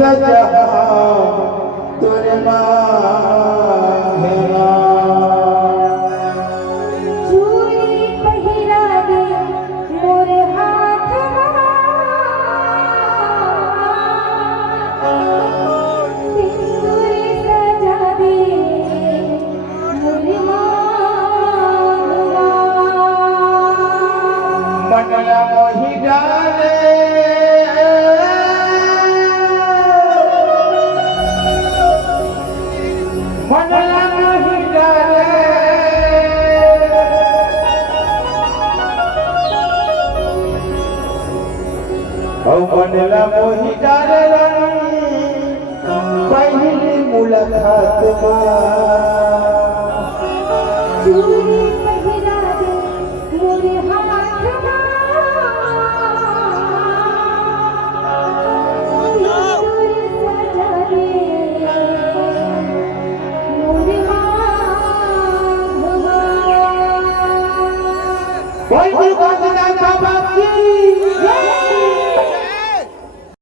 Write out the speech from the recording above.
सजा तोरे मांगेला चूड़ी पहिरा दे मोरे हाथ सिंदूरी सजा दे मोरे मनला मोहि डाले मनला मोहि डाले ओ मनला मोहि डाले पहली मुलाकात चूड़ी पहिरा दे मोरे हाथ सिंदूरी सजा दे मोरे कोई बात ना बाबा की